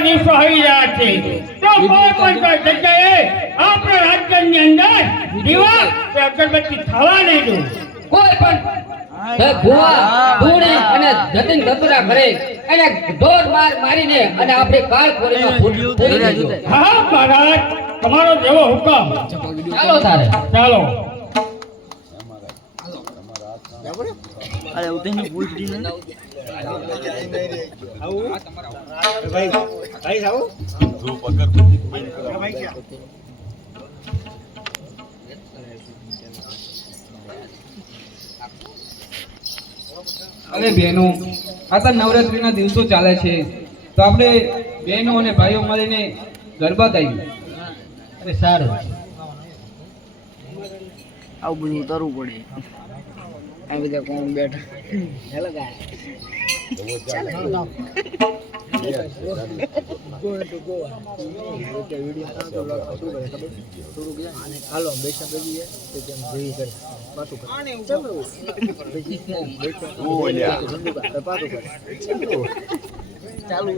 દિવસો રહ્યા છે. તો કોઈ પણ જગ્યાએ આપણા રાજ્યની અંદર દીવા કે અગરબત્તી થવા નહીં દો કોઈ પણ ભુવા અને જતીન ધતુરા કરે એને ઢોર માર મારીને અને આપણે કાળ કોરીમાં પૂરી પૂરી દેજો હા મહારાજ તમારો જેવો હુકમ. ચાલો તારે. ચાલો. અરે ઉતેની ભૂલ દી ને. અરે બહેનો આ તો નવરાત્રીના દિવસો ચાલે છે. તો આપણે બહેનો અને ભાઈઓ મળીને ગરબા ગાઈએ. અરે સારું. આવું બધું ઉતારવું પડે. આ બધા કોણ બેઠા હેલો ગાય હાલો બેસા બેસી તો તેમ જોઈ કરે પાછું કરે પાછું કરે ચાલુ